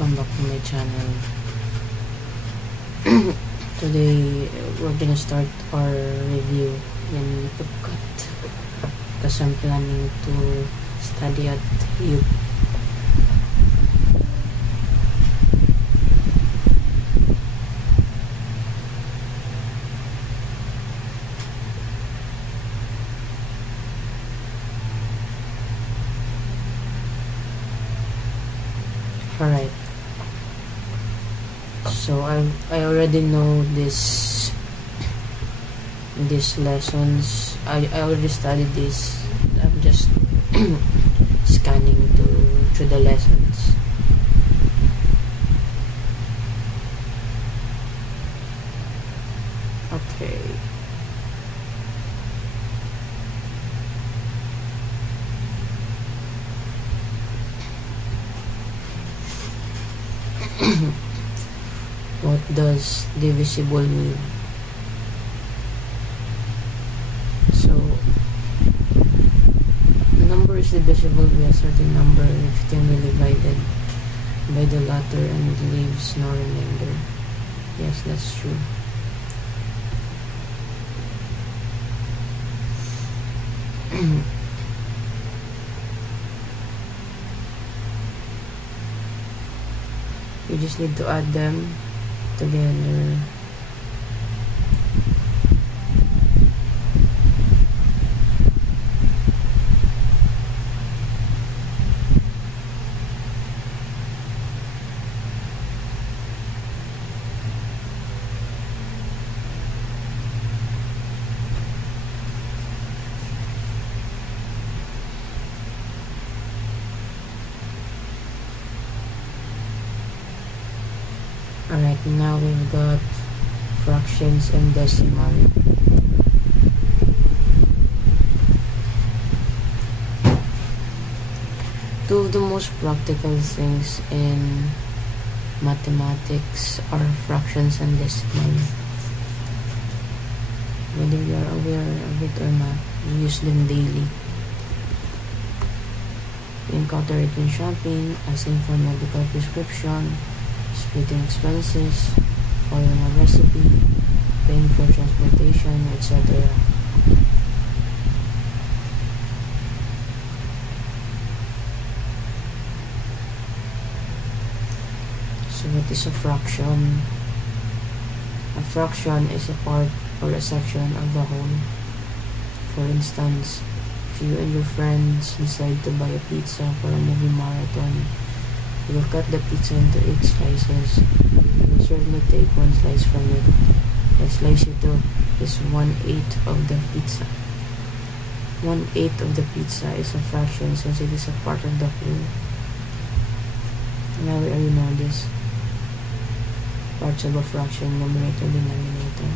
welcome back to my channel. Today we're gonna start our review in UPCAT because I'm planning to study at UP. Alright, so I already know these lessons. I already studied this. I'm just scanning through the lessons. Okay. What does divisible mean? So, a number is divisible by a certain number if it can be divided by the latter and it leaves no remainder. Yes, that's true. You just need to add them together. Alright, now we've got fractions and decimal. Two of the most practical things in mathematics are fractions and decimal. Whether you are aware of it or not, we use them daily. You encounter it in shopping, asking for medical prescription, splitting expenses, following a recipe, paying for transportation, etc. So what is a fraction? A fraction is a part or a section of the whole. For instance, if you and your friends decide to buy a pizza for a movie marathon, you will cut the pizza into 8 slices. You will certainly take one slice from it. The slice you took is 1/8 of the pizza. 1/8 of the pizza is a fraction since it is a part of the whole. Now we already know this. Parts of a fraction, numerator, denominator.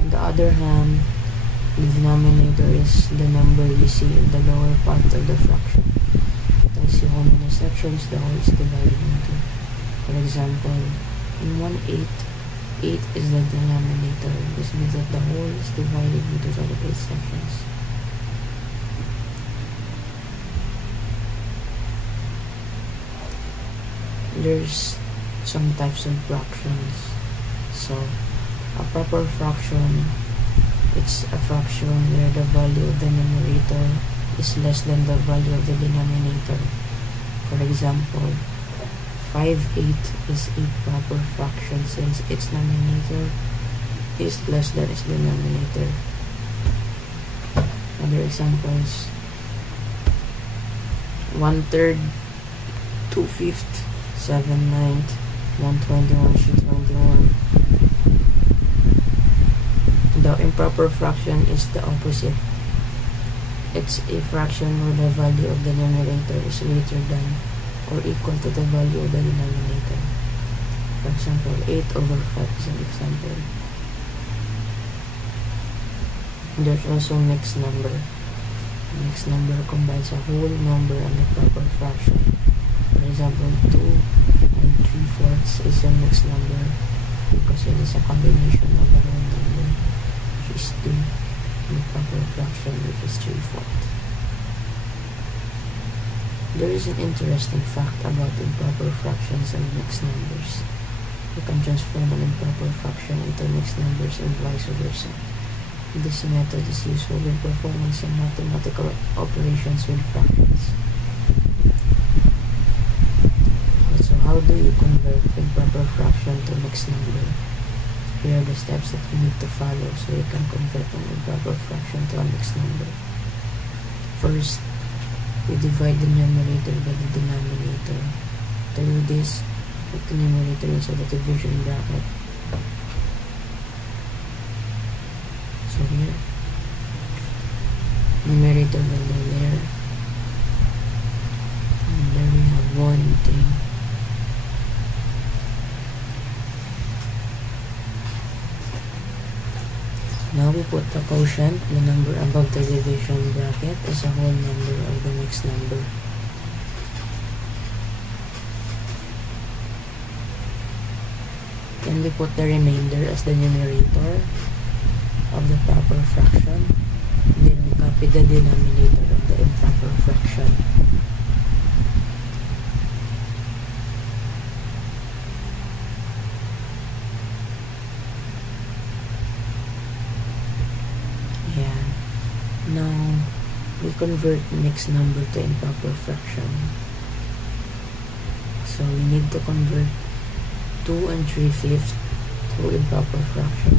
On the other hand, the denominator is the number you see in the lower part of the fraction. It tells you how many sections the whole is divided into. For example, in 1/8, 8 is the denominator. This means that the whole is divided into 8 sections. There's some types of fractions. So, a proper fraction, it's a fraction where the value of the numerator is less than the value of the denominator. For example, 5/8 is a proper fraction since its numerator is less than its denominator. Other examples: 1/3, 2/5, 7/9, 1/21, 3/21. The improper fraction is the opposite. It's a fraction where the value of the numerator is greater than or equal to the value of the denominator. For example, 8/5 is an example. There's also mixed number. Mixed number combines a whole number and a proper fraction. For example, 2 and 3/4 is a mixed number because it is a combination of a whole number, which is 2. improper fraction, which is 3/4. There is an interesting fact about improper fractions and mixed numbers. You can transform an improper fraction into mixed numbers and vice versa. This method is useful when performing some mathematical operations with fractions. So how do you convert improper fraction to mixed number? Here are the steps that you need to follow so you can convert an improper fraction to a mixed number. First, you divide the numerator by the denominator. To do this, put the numerator inside the division bracket. So here, numerator will go there. And there we have 1, 3. Now we put the quotient, the number above the division bracket, as a whole number of the mixed number. Then we put the remainder as the numerator of the proper fraction. Then we copy the denominator of the improper fraction. Now, we convert mixed number to improper fraction. So, we need to convert 2 and 3/5 to improper fraction.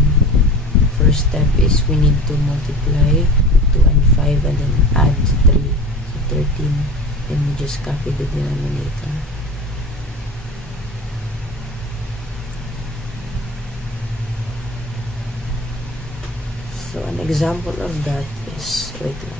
First step is we need to multiply 2 and 5 and then add 3. So, 13. Then we just copy the denominator. So, an example of that is, wait lang.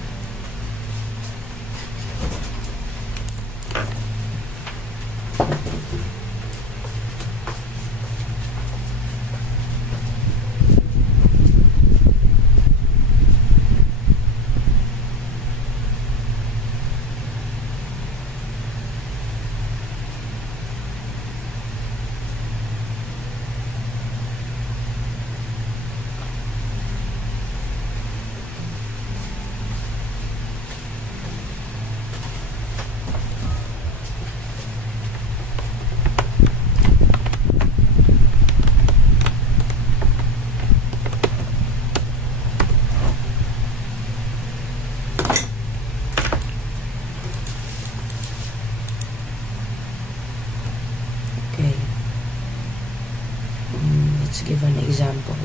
Let's give an example.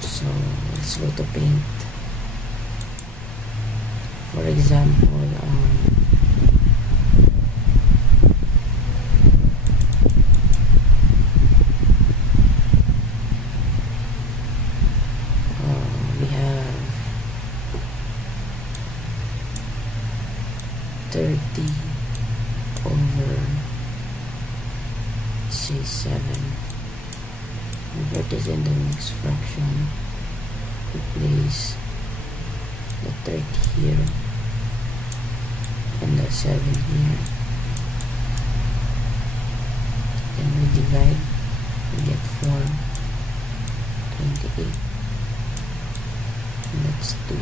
So let's go to paint. For example, we have 30 over say 7. Convert it in the mixed fraction. We place the 30 here and the 7 here. Then we divide, we get 4, 28. And that's 2.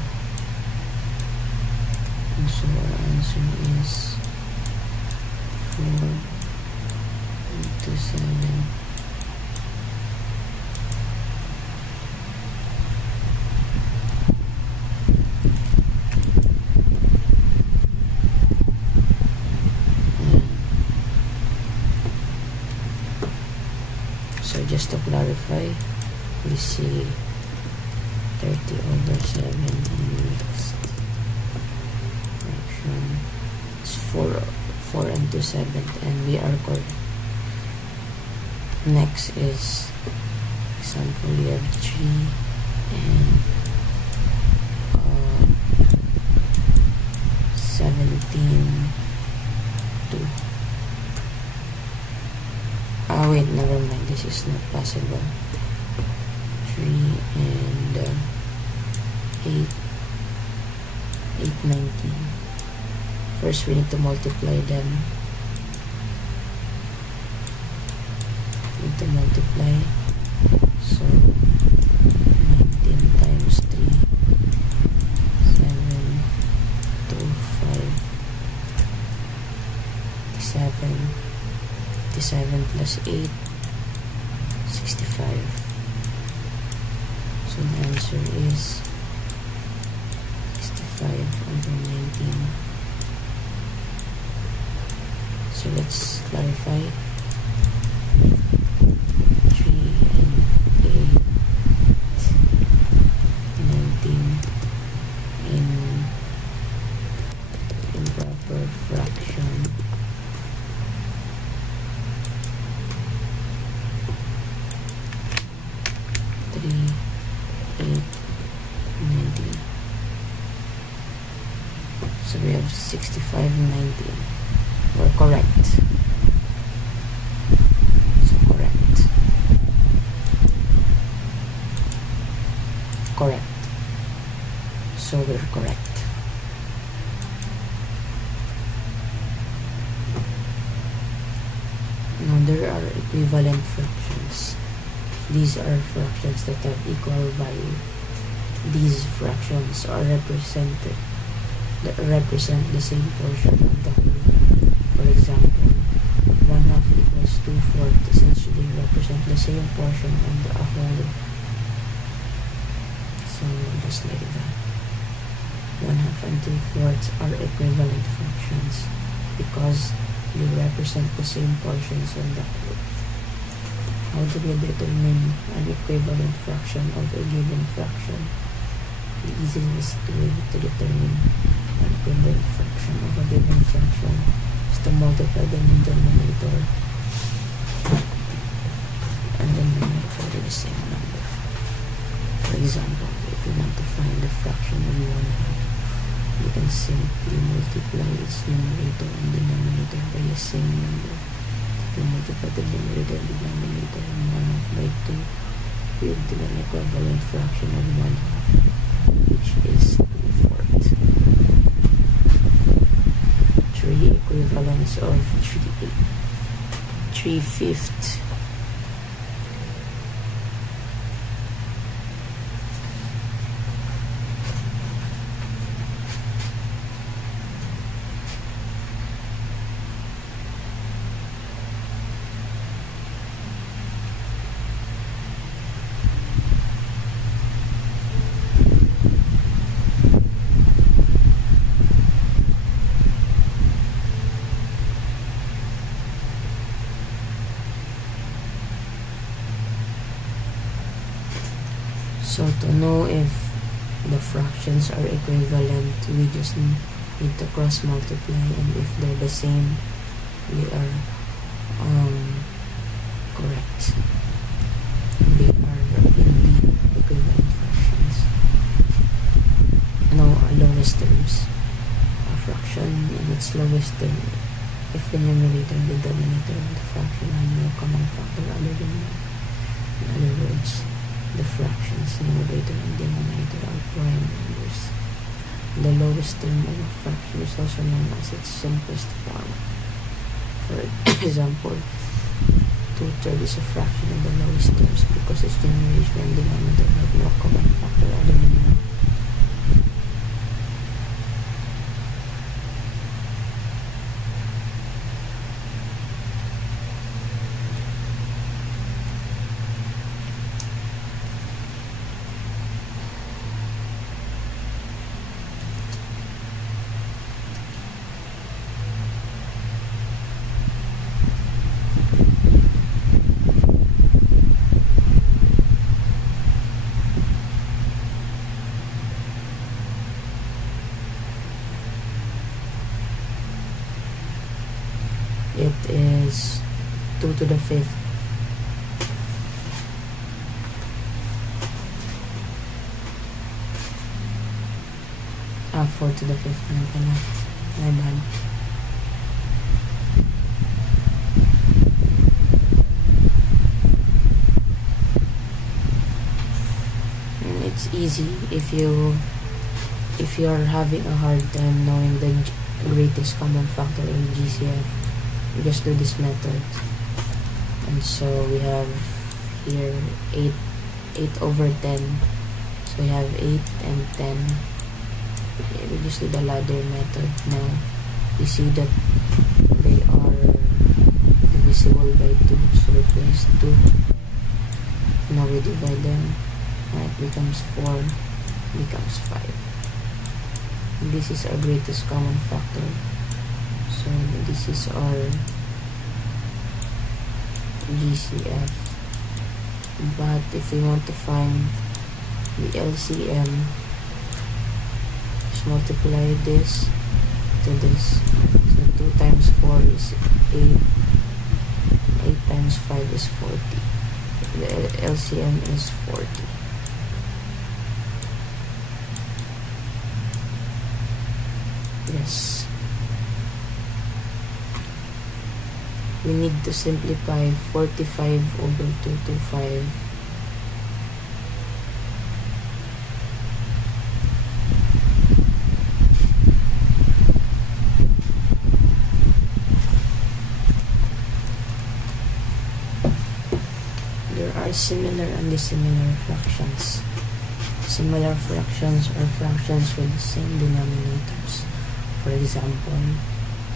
And so our answer is 4 into 7. So just to clarify, we see 30 over 7 in mixed fraction. It's 4 into 7, and we are correct. Next is example, we have 3 and 17, 2. Wait, never mind, this is not possible. 3 and 8, 19. First we need to multiply them. Need to multiply. So 19 times equals 3, 7, 2, 5, 57 plus 8, 65. So the answer is 65/19. So let's clarify. 3 and 8, 19 in improper fraction. So we have 65/19. We're correct. So correct. Correct. So we're correct. Now there are equivalent fractions. These are fractions that have equal value. These fractions are represent the same portion of the whole. For example, 1/2 equals 2/4 essentially represent the same portion of the whole. So just like that. 1/2 and 2/4 are equivalent fractions because they represent the same portions of the whole. How do we determine an equivalent fraction of a given fraction? The easiest way to determine an equivalent fraction of a given fraction is to multiply the denominator and the numerator with the same number. For example, if you want to find the fraction of 1/2, you can simply multiply its numerator and denominator by the same number. If you multiply the numerator and denominator and 1/2 by 2, you obtain an equivalent fraction of 1/2, which is 2/4. 3 equivalents of 3/5. So to know if the fractions are equivalent, we just need to cross multiply, and if they're the same, they are correct. They are indeed equivalent fractions. Now, lowest terms. A fraction in its lowest term, if the numerator and the denominator of the fraction have no common factor other than 1. In other words, the fractions numerator and denominator are prime numbers. The lowest term of a fraction is also known as its simplest form. For example, 2/3 is a fraction of the lowest terms because its numerator and denominator have no common factor other than 1. It is 2 to the 5th. Ah, 4 to the 5th na pala. My bad. It's easy if you are having a hard time knowing the greatest common factor in GCF. We just do this method, and so we have here 8/10. So we have 8 and 10. We just do the ladder method now. We see that they are divisible by 2, so we place 2. Now we divide them, and it becomes 4, becomes 5. And this is our greatest common factor. So this is our GCF. But if we want to find the LCM, just multiply this to this. So 2 times 4 is 8. 8 times 5 is 40. The LCM is 40. Yes. We need to simplify 45 over 225. There are similar and dissimilar fractions. Similar fractions are fractions with the same denominators. For example,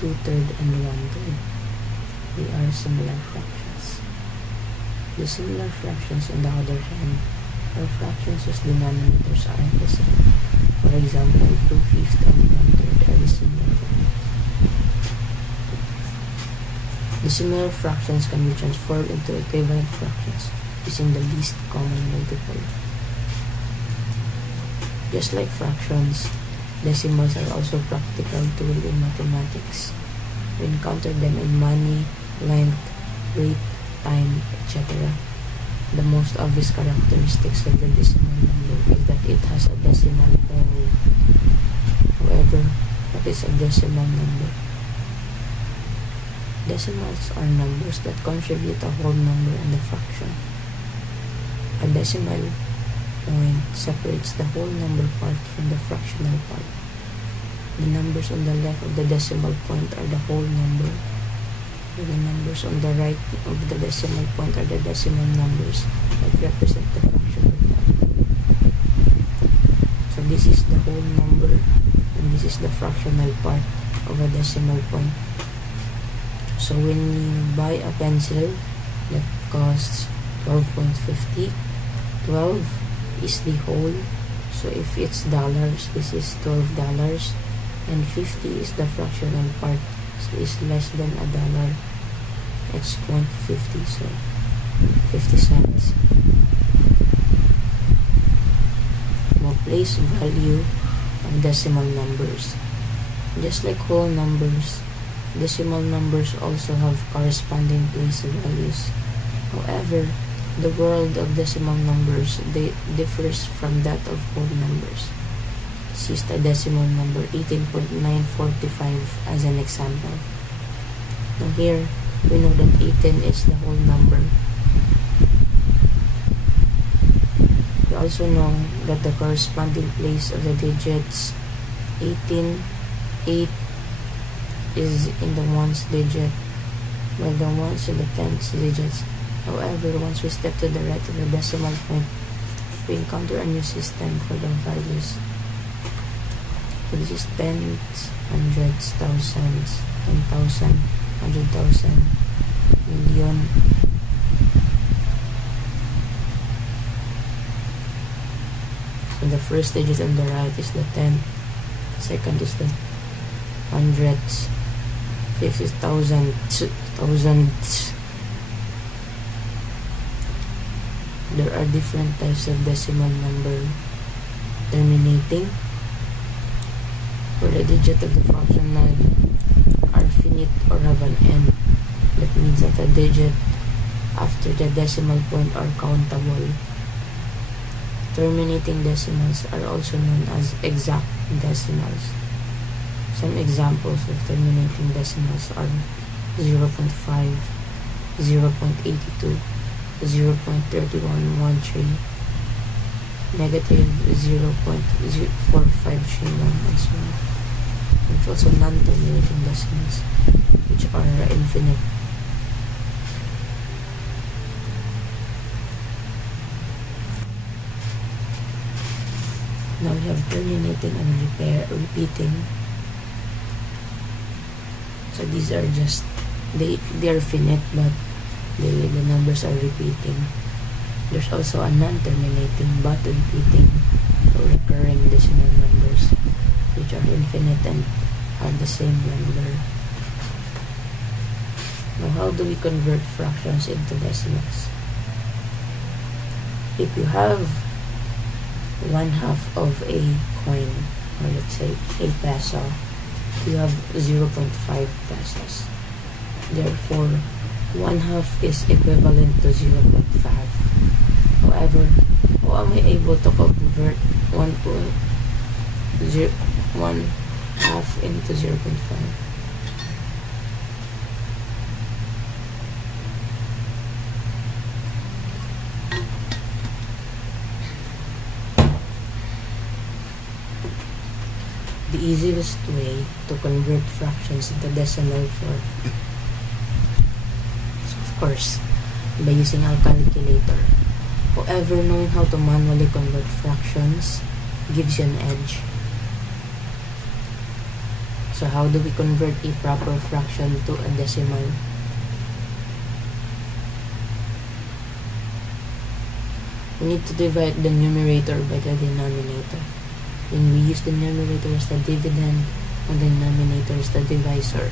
2/3 and 1/3. They are similar fractions. Dissimilar fractions, on the other hand, are fractions whose denominators aren't the same. For example, 2/5 and 1/3 are dissimilar fractions. Dissimilar fractions can be transformed into equivalent fractions using the least common multiple. Just like fractions, decimals are also practical tool in mathematics. We encounter them in money, length, weight, time, etc. The most obvious characteristics of the decimal number is that it has a decimal point. However, what is a decimal number? Decimals are numbers that contribute a whole number and a fraction. A decimal point separates the whole number part from the fractional part. The numbers on the left of the decimal point are the whole number. The numbers on the right of the decimal point are the decimal numbers that represent the fractional part. So this is the whole number and this is the fractional part of a decimal point. So when you buy a pencil that costs 12.50, 12 is the whole. So if it's dollars, this is $12, and 50 is the fractional part, so it's less than $1. It's 0.50, so 50 cents. Now place value of decimal numbers. Just like whole numbers, decimal numbers also have corresponding place values. However, the world of decimal numbers differs from that of whole numbers. Let's use the decimal number 18.945 as an example. Now here, we know that 18 is the whole number. We also know that the corresponding place of the digits 18, 8 is in the ones digit, while the ones in the tens digits. However, once we step to the right of the decimal point, we encounter a new system for the values. So this is tens, hundreds, thousands, 10,000, 100,000, million. So the first digit on the right is the 10, second is the hundreds, fifth is thousands. There are different types of decimal number. Terminating, where the digit of the fractional are finite or have an end. That means that the digit after the decimal point are countable. Terminating decimals are also known as exact decimals. Some examples of terminating decimals are 0.5, 0.82, 0.3113, negative 0.4531, and so on. There's also non-terminating decimals, which are infinite. Now we have terminating and repeating. So these are just, they are finite, but the numbers are repeating. There's also a non-terminating but repeating or recurring decimal numbers, which are infinite and are the same number. Now, how do we convert fractions into decimals? If you have 1/2 of a coin, or let's say a peso, you have 0.5 pesos. Therefore, 1/2 is equivalent to 0.5. However, how am I able to convert 1/2 into 0.5? The easiest way to convert fractions into decimal form is, of course, by using a calculator. However, knowing how to manually convert fractions gives you an edge. So how do we convert a proper fraction to a decimal? We need to divide the numerator by the denominator. When we use the numerator as the dividend, and the denominator as the divisor.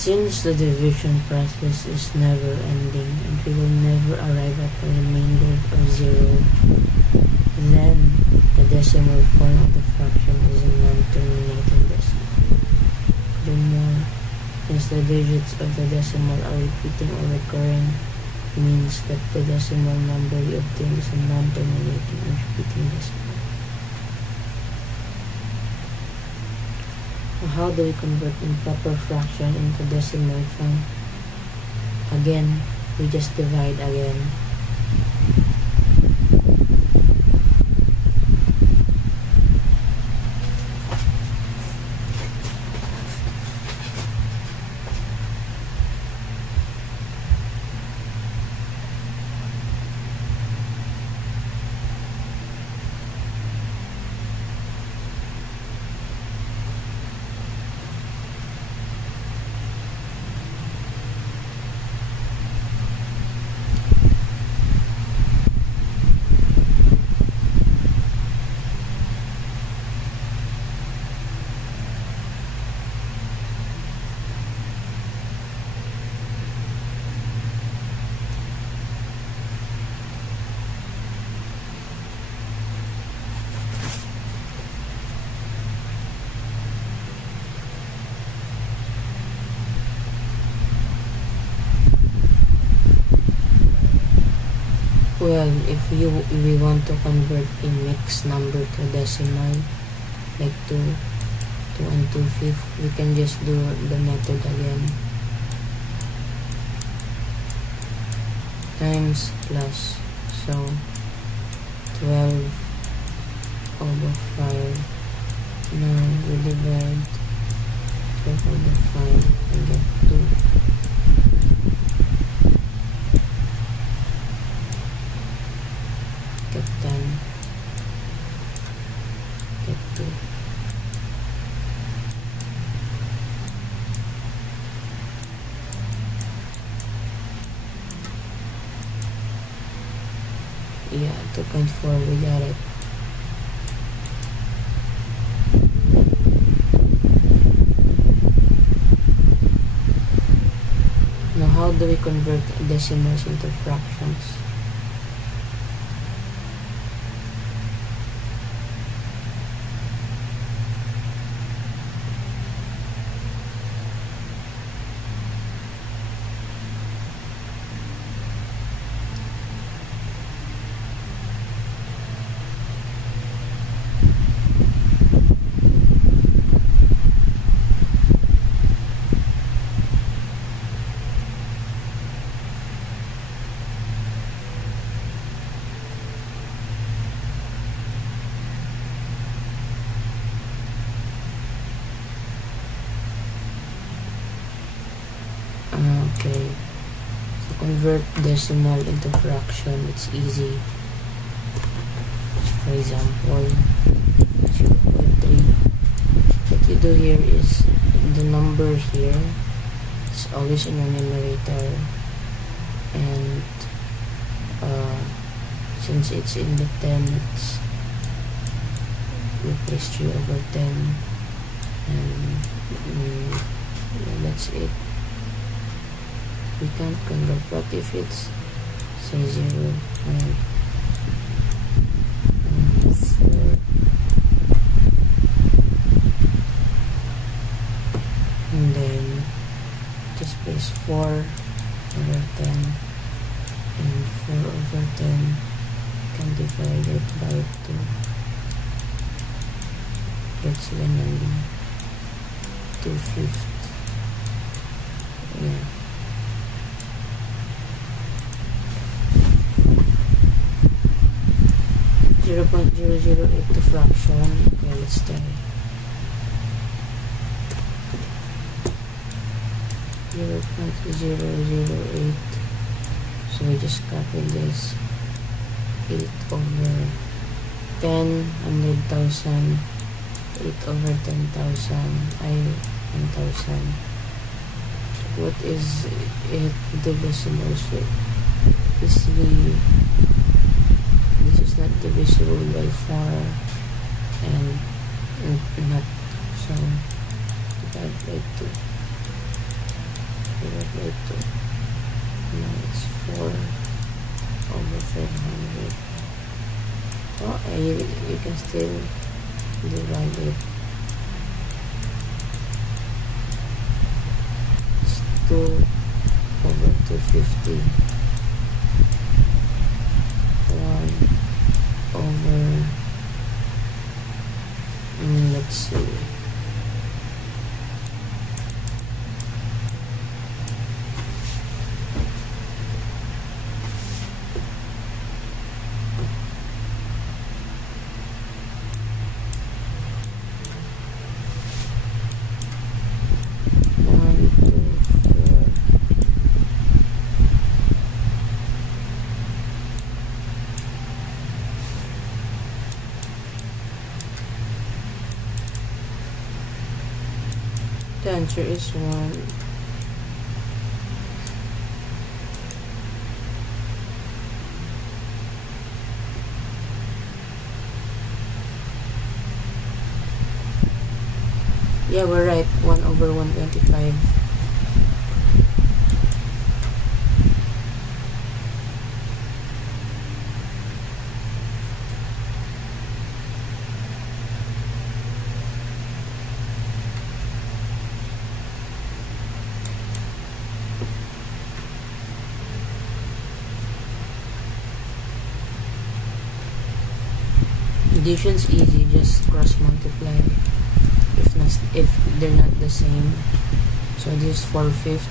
Since the division process is never ending and we will never arrive at a remainder of 0, then the decimal form of the fraction is a non-terminating decimal. Furthermore, since the digits of the decimal are repeating or recurring, means that the decimal number we obtain is a non-terminating or repeating decimal. How do we convert improper fraction into decimal form? Again, we just divide again. Well, if we want to convert a mixed number to decimal, like 2 and 2/5, we can just do the method again. Times plus. So 12 over 5. Now we divide 12 over 5 and get 2. Get 10. Get 2. Yeah, 2.4, we got it. Now, how do we convert decimals into fractions? Okay, so convert decimal into fraction. It's easy. So for example, 0.3. What you do here is the number here is always in your numerator, and since it's in the tens, replace 3 over 10, and that's it. We can't convert. What if it's, say, 0, 5, 4, and then just place 4 over 10, and 4 over 10 can divide it by 2. That's gonna be 2/5. Yeah. .008 to fraction. Okay, let's try. 0.008. So we just copy this. 8 over 10, 100,000. 8 over 10,000. 1,000. What is it divisible with? This is not divisible by 4, and not, so divide by 2. Divide by 2. Now it's 4 over 500. Oh, you can still divide it. It's 2 over 250. 1 over, let's see, the answer is 1. Yeah, we're right. 1 over 125. Addition's easy, just cross multiply if they're not the same. So this is 4/5